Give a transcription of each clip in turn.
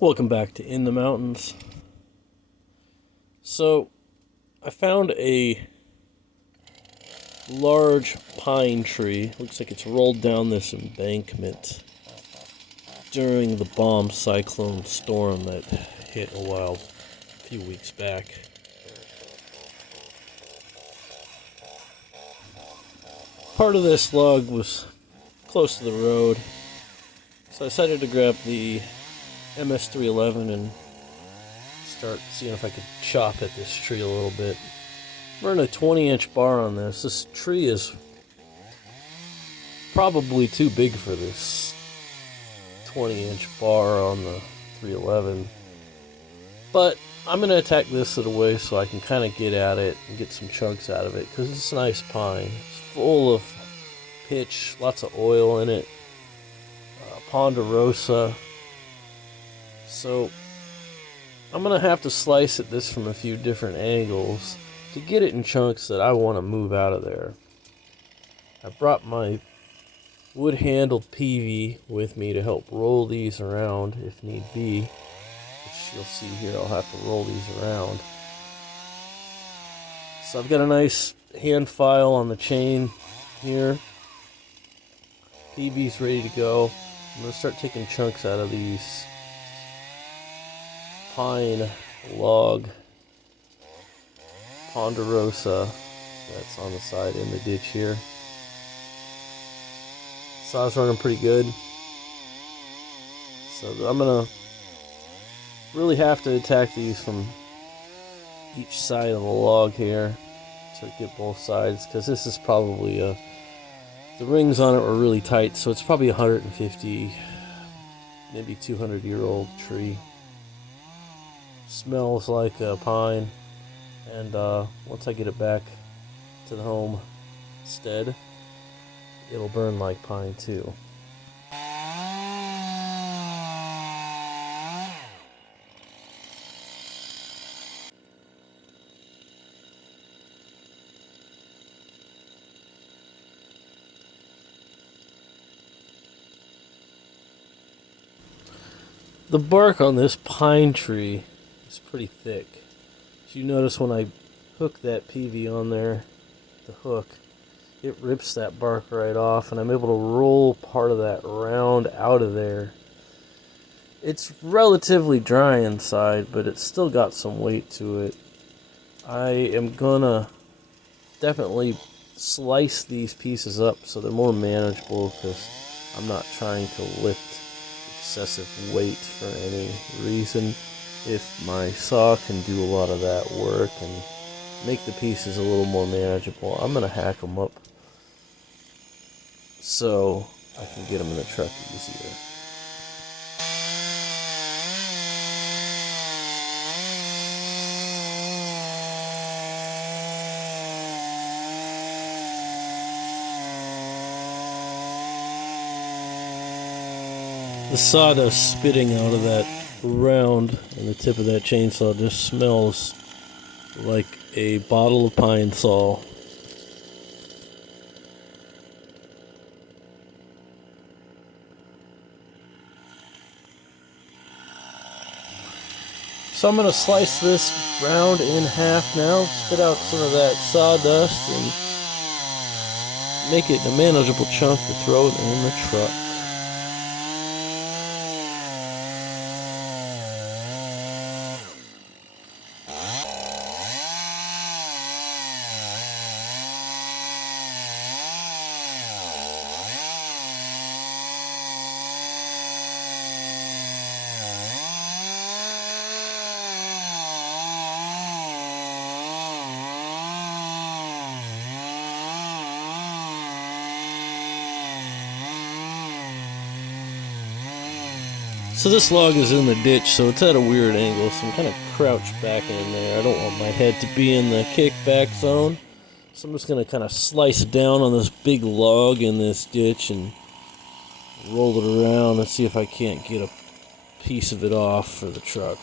Welcome back to In the Mountains. So, I found a large pine tree. Looks like it's rolled down this embankment during the bomb cyclone storm that hit a few weeks back. Part of this log was close to the road, so I decided to grab the MS-311 and start seeing if I could chop at this tree a little bit. I'm running a 20-inch bar on this. This tree is probably too big for this 20-inch bar on the 311. But I'm going to attack this in a way so I can kind of get at it and get some chunks out of it, because it's a nice pine. It's full of pitch, lots of oil in it, ponderosa. So I'm going to have to slice at this from a few different angles to get it in chunks that I want to move out of there. I brought my wood-handled peavey with me to help roll these around if need be, which you'll see here. I'll have to roll these around. So I've got a nice hand file on the chain here. peavey's ready to go. I'm going to start taking chunks out of these pine log ponderosa that's on the side in the ditch here. Saw's running pretty good, so I'm gonna really have to attack these from each side of the log here to get both sides, because this is probably the rings on it were really tight, so it's probably 150, maybe 200-year-old tree. Smells like a pine, and once I get it back to the homestead, it'll burn like pine too. The bark on this pine tree is pretty thick. As you notice, when I hook that peavey on there, the hook, it rips that bark right off, and I'm able to roll part of that round out of there. It's relatively dry inside, but it's still got some weight to it. I am gonna definitely slice these pieces up so they're more manageable, because I'm not trying to lift excessive weight for any reason. If my saw can do a lot of that work and make the pieces a little more manageable, I'm going to hack them up so I can get them in the truck easier. The sawdust spitting out of that round and the tip of that chainsaw just smells like a bottle of pine sol. So I'm going to slice this round in half now, spit out some of that sawdust, and make it a manageable chunk to throw it in the truck. So this log is in the ditch, so it's at a weird angle, so I'm kind of crouched back in there. I don't want my head to be in the kickback zone, so I'm just going to kind of slice it down on this big log in this ditch and roll it around and see if I can't get a piece of it off for the truck.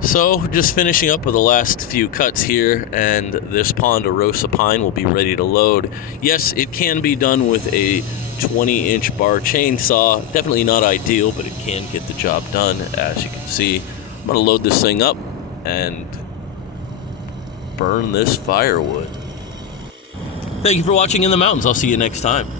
So, just finishing up with the last few cuts here, and this ponderosa pine will be ready to load. Yes, it can be done with a 20-inch bar chainsaw. Definitely not ideal, but it can get the job done, as you can see. I'm going to load this thing up and burn this firewood. Thank you for watching In the Mountains. I'll see you next time.